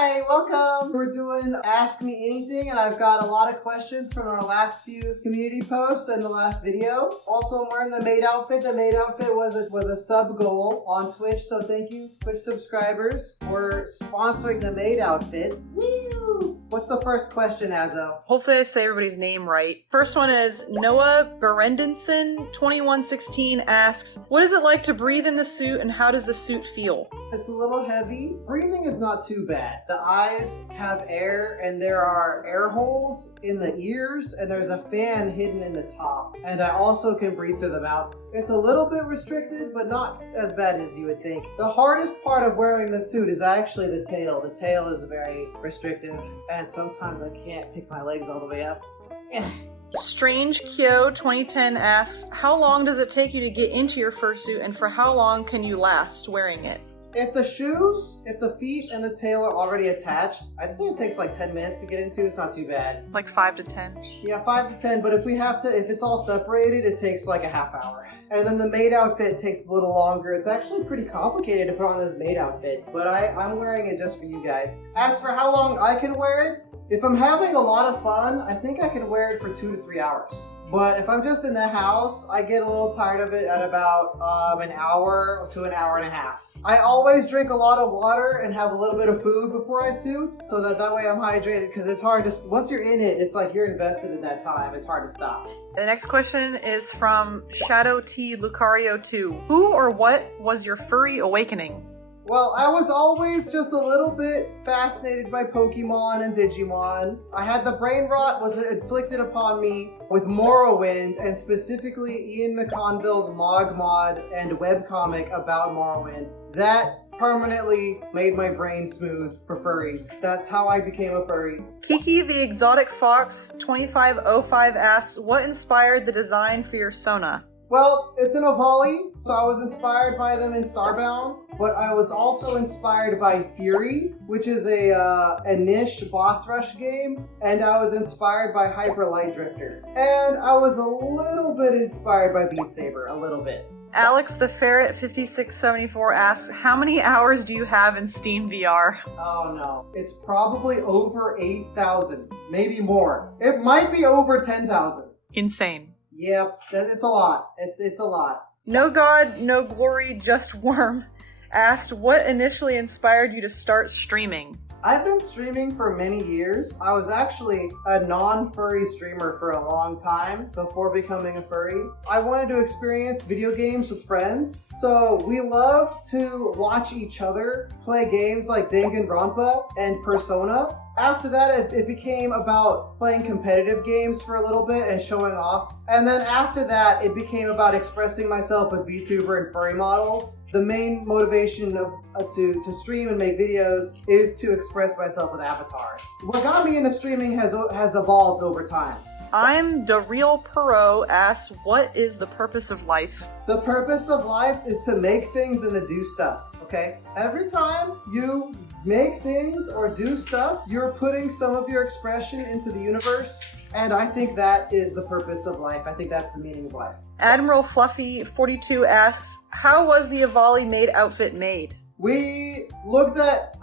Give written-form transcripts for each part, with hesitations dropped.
Hi, welcome. We're doing Ask Me Anything, and I've got a lot of questions from our last few community posts and the last video. Also, I'm wearing the Maid outfit. The Maid outfit was a sub goal on Twitch, so thank you, Twitch subscribers, for sponsoring the Maid outfit. Woo! What's the first question, Azo? Hopefully I say everybody's name right. First one is Noah Berendinson 2116 asks, what is it like to breathe in the suit and how does the suit feel? It's a little heavy. Breathing is not too bad. The eyes have air and there are air holes in the ears and there's a fan hidden in the top. And I also can breathe through the mouth. It's a little bit restricted, but not as bad as you would think. The hardest part of wearing the suit is actually the tail. The tail is very restrictive and sometimes I can't pick my legs all the way up. Strange Kyo 2010 asks, how long does it take you to get into your fursuit and for how long can you last wearing it? If the shoes, if the feet and the tail are already attached, I'd say it takes like 10 minutes to get into. It's not too bad. Like 5 to 10? Yeah, 5 to 10, but if it's all separated, it takes like a half hour. And then the Maid outfit takes a little longer. It's actually pretty complicated to put on this Maid outfit, but I'm wearing it just for you guys. As for how long I can wear it, if I'm having a lot of fun, I think I can wear it for 2 to 3 hours. But if I'm just in the house, I get a little tired of it at about an hour to an hour and a half. I always drink a lot of water and have a little bit of food before I suit, so that way I'm hydrated, because it's hard to, once you're in it, it's like you're invested in that time. It's hard to stop. The next question is from Shadow T Lucario 2. Who or what was your furry awakening? Well, I was always just a little bit fascinated by Pokemon and Digimon. I had the brain rot was inflicted upon me with Morrowind, and specifically Ian McConville's Mog Mod and webcomic about Morrowind. That permanently made my brain smooth for furries. That's how I became a furry. Kiki the Exotic Fox 2505 asks, what inspired the design for your Sona? Well, it's an Avali, so I was inspired by them in Starbound, but I was also inspired by Fury, which is a niche boss rush game, and I was inspired by Hyper Light Drifter. And I was a little bit inspired by Beat Saber, a little bit. Alex the Ferret 5674 asks, how many hours do you have in Steam VR? Oh no, it's probably over 8,000, maybe more. It might be over 10,000. Insane. Yep, it's a lot. It's a lot. No God, No Glory, Just Worm asked, what initially inspired you to start streaming? I've been streaming for many years. I was actually a non-furry streamer for a long time before becoming a furry. I wanted to experience video games with friends. So we love to watch each other play games like Danganronpa and Persona. After that, it became about playing competitive games for a little bit and showing off. And then after that, it became about expressing myself with VTuber and furry models. The main motivation to stream and make videos is to express myself with avatars. What got me into streaming has evolved over time. I'm the Real Perot asks, what is the purpose of life? The purpose of life is to make things and to do stuff, okay? Every time you make things or do stuff, you're putting some of your expression into the universe. And I think that is the purpose of life. I think that's the meaning of life. Admiral Fluffy 42 asks, how was the Avali Maid outfit made? We looked at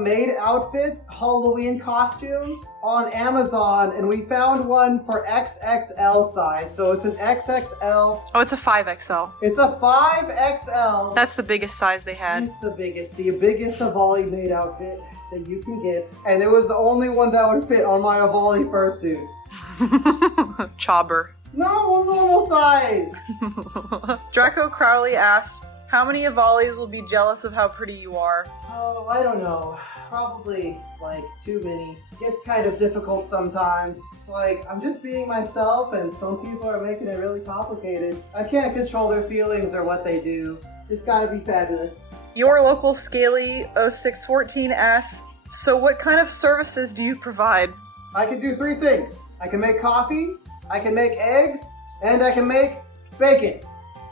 Maid outfit Halloween costumes on Amazon, and we found one for XXL size. So it's an XXL. Oh, it's a 5XL. It's a 5XL. That's the biggest size they had. It's the biggest Avali Maid outfit that you can get. And it was the only one that would fit on my Avali fursuit. Chobber. No, normal size. Draco Crowley asks, how many Avalis will be jealous of how pretty you are? Oh, I don't know. Probably like too many. Gets kind of difficult sometimes. Like, I'm just being myself and some people are making it really complicated. I can't control their feelings or what they do. Just gotta be fabulous. Your local Scaly 0614 asks, so what kind of services do you provide? I can do 3 things. I can make coffee, I can make eggs, and I can make bacon.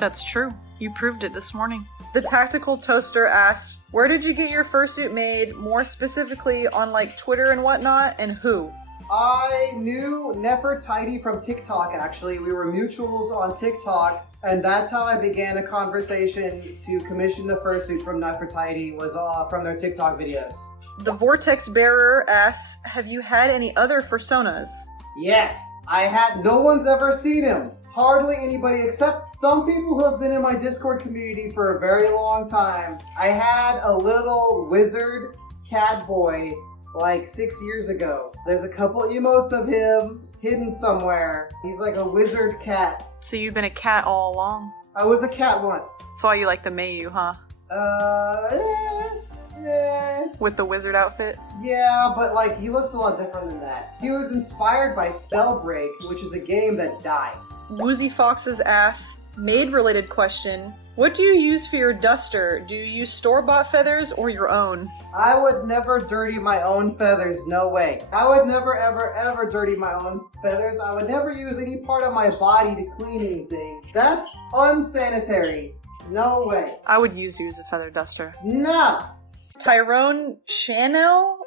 That's true. You proved it this morning. The Tactical Toaster asks, where did you get your fursuit made, more specifically on like Twitter and whatnot, and who? I knew Nefertiti from TikTok, actually. We were mutuals on TikTok, and that's how I began a conversation to commission the fursuit from Nefertiti, was from their TikTok videos. The Vortex Bearer asks, have you had any other fursonas? Yes, I had. No one's ever seen him. Hardly anybody except some people who have been in my Discord community for a very long time. I had a little wizard cat boy like 6 years ago. There's a couple emotes of him hidden somewhere. He's like a wizard cat. So you've been a cat all along? I was a cat once. That's why you like the Mayu, huh? With the wizard outfit? Yeah, but like he looks a lot different than that. He was inspired by Spellbreak, which is a game that died. Woozy Fox's ass, Maid related question. What do you use for your duster? Do you use store-bought feathers or your own? I would never dirty my own feathers, no way. I would never ever dirty my own feathers. I would never use any part of my body to clean anything. That's unsanitary. No way. I would use you as a feather duster. No. Tyrone Chanel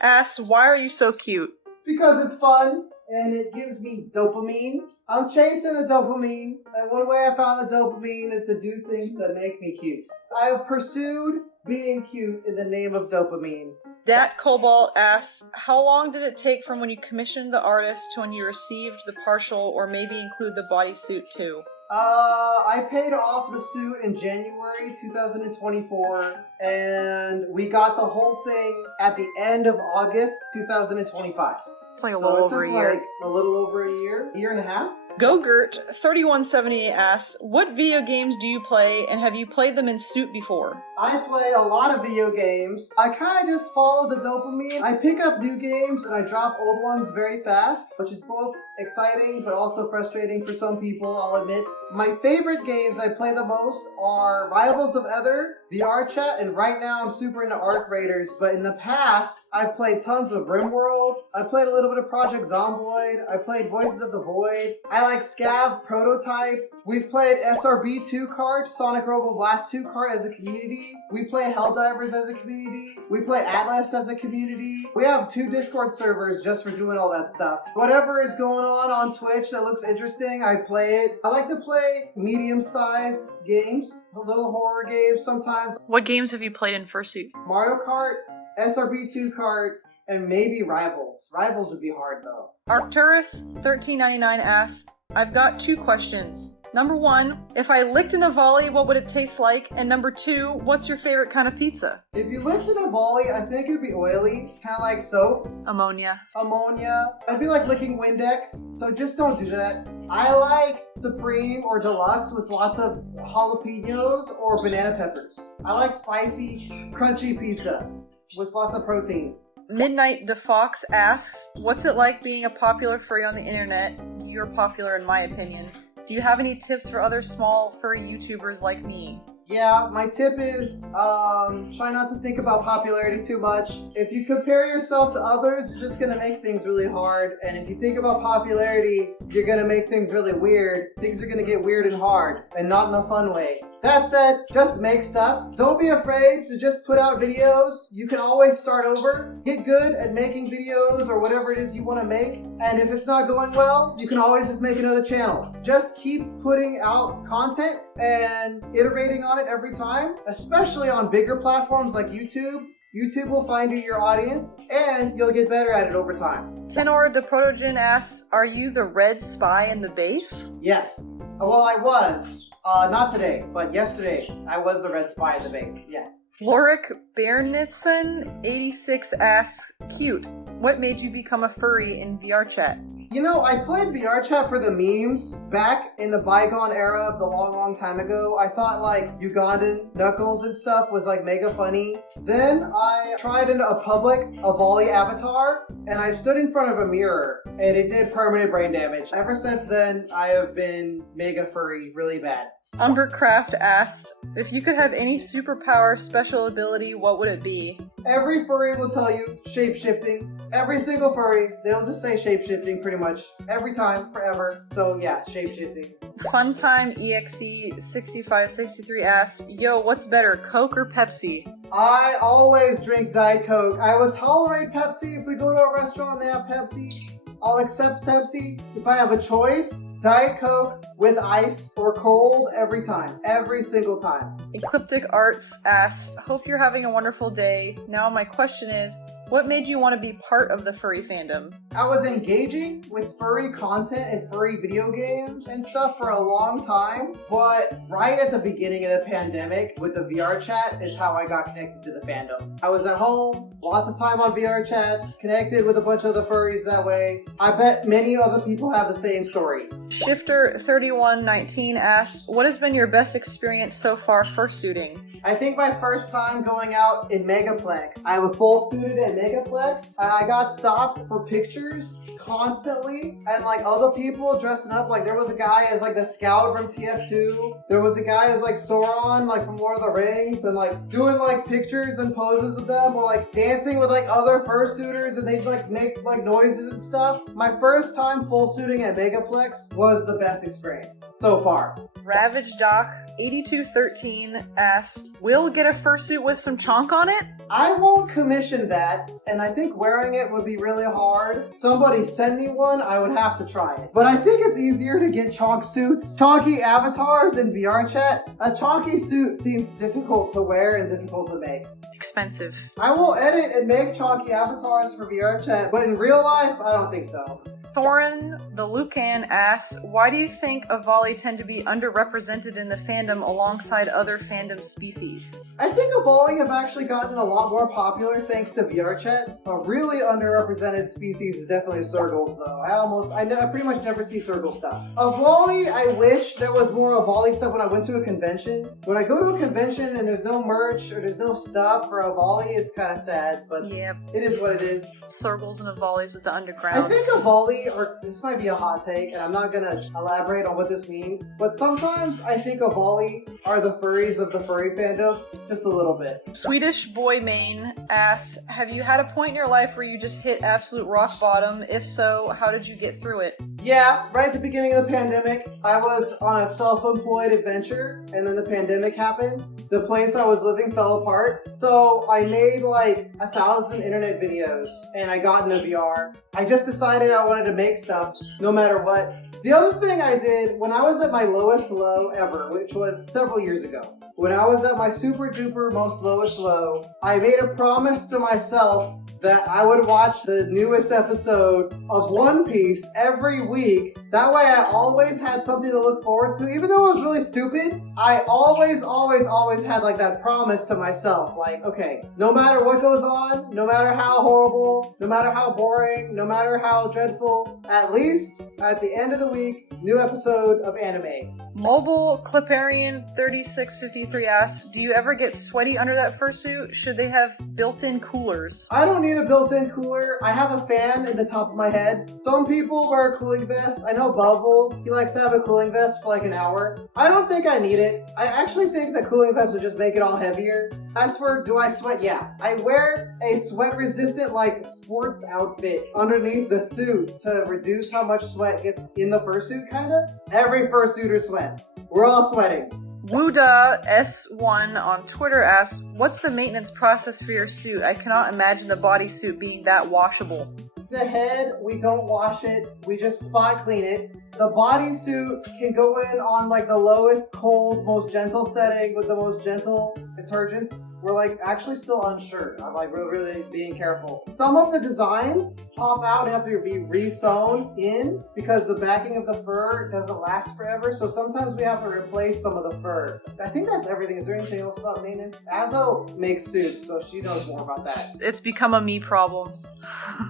asks, why are you so cute? Because it's fun and it gives me dopamine. I'm chasing the dopamine, and one way I found the dopamine is to do things that make me cute. I have pursued being cute in the name of dopamine. Dat Cobalt asks, how long did it take from when you commissioned the artist to when you received the partial, or maybe include the bodysuit too? I paid off the suit in January 2024, and we got the whole thing at the end of August 2025. It's like a little over a year. Like a little over a year and a half. Gogurt3178 asks, what video games do you play, and have you played them in suit before? I play a lot of video games. I kind of just follow the dopamine. I pick up new games and I drop old ones very fast, which is both exciting but also frustrating for some people, I'll admit. My favorite games I play the most are Rivals of Ether, VR Chat, and right now I'm super into Arc Raiders, but in the past, I've played tons of RimWorld, I played a little bit of Project Zomboid, I played Voices of the Void, I like Scav Prototype, we've played SRB 2 cart, Sonic Robo Blast 2 cart as a community, we play Helldivers as a community, we play Atlas as a community, we have 2 Discord servers just for doing all that stuff. Whatever is going on Twitch that looks interesting, I play it. I like to play medium-sized games, little horror games sometimes. What games have you played in Fursuit? Mario Kart, SRB 2 kart, and maybe Rivals. Rivals would be hard though. Arcturus1399 asks, I've got 2 questions. Number 1, if I licked in a volley, what would it taste like? And number 2, what's your favorite kind of pizza? If you licked in a volley, I think it'd be oily, kind of like soap. Ammonia. I feel like licking Windex, so just don't do that. I like Supreme or Deluxe with lots of jalapenos or banana peppers. I like spicy, crunchy pizza with lots of protein. Midnight DeFox asks, what's it like being a popular furry on the internet? You're popular in my opinion. Do you have any tips for other small furry YouTubers like me? Yeah, my tip is try not to think about popularity too much. If you compare yourself to others, you're just gonna make things really hard. And if you think about popularity, you're gonna make things really weird. Things are gonna get weird and hard, and not in a fun way. That said, just make stuff. Don't be afraid to just put out videos. You can always start over. Get good at making videos or whatever it is you want to make. And if it's not going well, you can always just make another channel. Just keep putting out content and iterating on it every time, especially on bigger platforms like YouTube. YouTube will find you your audience, and you'll get better at it over time. Tenor de Protogen asks, are you the red spy in the base? Yes. Well, I was. Not today, but yesterday, I was the red spy in the base, yes. Lorik Bernison 86 asks, cute. What made you become a furry in VR chat? You know, I played VR chat for the memes back in the bygone era of the long time ago. I thought like Ugandan Knuckles and stuff was like mega funny. Then I tried into a volley avatar, and I stood in front of a mirror, and it did permanent brain damage. Ever since then, I have been mega furry really bad. Umbercraft asks, if you could have any superpower special ability, what would it be? Every furry will tell you shape-shifting. Every single furry, they'll just say shape-shifting pretty much. Every time, forever. So yeah, shape-shifting. Funtime EXE 6563 asks, yo, what's better, Coke or Pepsi? I always drink Diet Coke. I would tolerate Pepsi if we go to a restaurant and they have Pepsi. I'll accept Pepsi if I have a choice. Diet Coke with ice or cold every time. Every single time. Ecliptic Arts asks, hope you're having a wonderful day. Now my question is, what made you want to be part of the furry fandom? I was engaging with furry content and furry video games and stuff for a long time, but right at the beginning of the pandemic with the VR chat is how I got connected to the fandom. I was at home, lots of time on VR chat, connected with a bunch of the furries that way. I bet many other people have the same story. Shifter3119 asks, what has been your best experience so far fursuiting? I think my first time going out in Megaplex, I was full suited at Megaplex, and I got stopped for pictures constantly, and like other people dressing up. Like there was a guy as like the scout from TF2. There was a guy as like Sauron, like from Lord of the Rings, and like doing like pictures and poses with them, or like dancing with like other fursuiters, and they'd like make like noises and stuff. My first time full suiting at Megaplex was the best experience so far. Ravage Doc 8213 asks, will get a fursuit with some chonk on it? I won't commission that, and I think wearing it would be really hard. Somebody send me one, I would have to try it. But I think it's easier to get chonk suits, chonky avatars in VR chat. A chonky suit seems difficult to wear and difficult to make. Expensive. I will edit and make chonky avatars for VR chat, but in real life, I don't think so. Thorin the Lucan asks, why do you think Avali tend to be underrepresented in the fandom alongside other fandom species? I think Avali have actually gotten a lot more popular thanks to VR chat. A really underrepresented species is definitely Surgles though. I pretty much never see Surgle stuff. Avali, I wish there was more Avali stuff when I went to a convention. When I go to a convention and there's no merch or there's no stuff for Avali, it's kind of sad, but yep. It is what it is. Surgles and Avalis at the underground. I think Avali, or this might be a hot take, and I'm not gonna elaborate on what this means, but sometimes I think Avali are the furries of the furry fandom, just a little bit. Swedish Boy Main asks, have you had a point in your life where you just hit absolute rock bottom? If so, how did you get through it? Yeah, right at the beginning of the pandemic, I was on a self-employed adventure, and then the pandemic happened. The place I was living fell apart, so I made like 1,000 internet videos, and I got into VR. I just decided I wanted to make stuff, no matter what. The other thing I did when I was at my lowest low ever, which was several years ago, when I was at my super duper most lowest low, I made a promise to myself that I would watch the newest episode of One Piece every week. That way I always had something to look forward to. Even though it was really stupid, I always had like that promise to myself. Like, okay, no matter what goes on, no matter how horrible, no matter how boring, no matter how dreadful, at least at the end of the week, new episode of anime. Mobile Cliparian 3653 asks, do you ever get sweaty under that fursuit? Should they have built-in coolers? I don't need a built-in cooler. I have a fan in the top of my head. Some people wear a cooling vest. I know Bubbles, he likes to have a cooling vest for like an hour. I don't think I need it. I actually think that cooling vest would just make it all heavier. As for do I sweat? Yeah. I wear a sweat-resistant like sports outfit underneath the suit to reduce how much sweat gets in the fursuit, kinda. Every fursuiter sweats. We're all sweating. Wuda S1 on Twitter asks, what's the maintenance process for your suit? I cannot imagine the bodysuit being that washable. The head, we don't wash it. We just spot clean it. The bodysuit can go in on like the lowest cold, most gentle setting with the most gentle detergents. We're like actually still unsure. I'm like really being careful. Some of the designs pop out and have to be re-sewn in because the backing of the fur doesn't last forever. So sometimes we have to replace some of the fur. I think that's everything. Is there anything else about maintenance? Azo makes suits, so she knows more about that. It's become a me problem.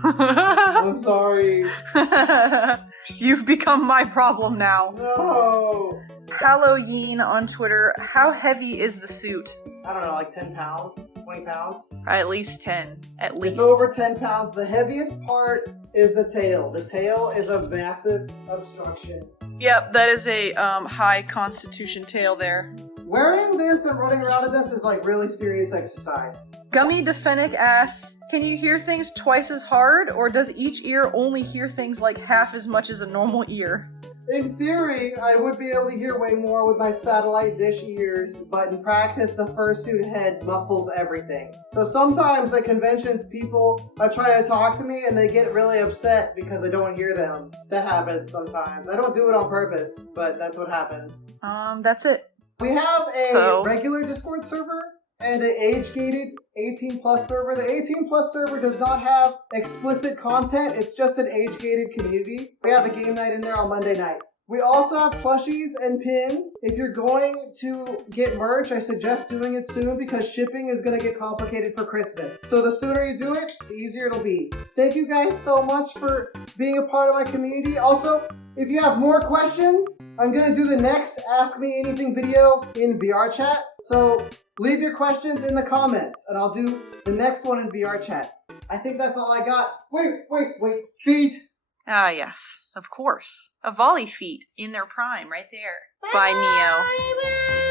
I'm sorry. You've become my problem now. No. Halloween on Twitter, how heavy is the suit? I don't know, like 10 pounds, 20 pounds? At least 10. At least. It's over 10 pounds. The heaviest part is the tail. The tail is a massive obstruction. Yep, that is a high constitution tail there. Wearing this and running around in this is like really serious exercise. Gummy Defenic asks, can you hear things twice as hard, or does each ear only hear things like half as much as a normal ear? In theory, I would be able to hear way more with my satellite dish ears, but in practice, the fursuit head muffles everything. So sometimes at conventions, people are trying to talk to me and they get really upset because I don't hear them. That happens sometimes. I don't do it on purpose, but that's what happens. That's it. We have a regular Discord server and an age-gated 18+ server. The 18+ server does not have explicit content. It's just an age-gated community. We have a game night in there on Monday nights. We also have plushies and pins. If you're going to get merch, I suggest doing it soon because shipping is going to get complicated for Christmas. So the sooner you do it, the easier it'll be. Thank you guys so much for being a part of my community. Also, if you have more questions, I'm going to do the next Ask Me Anything video in VR chat. So leave your questions in the comments and I'll do the next one in VR chat. I think that's all I got. Wait. Feet. Ah, yes, of course. A volley feet in their prime right there. Bye, Neo.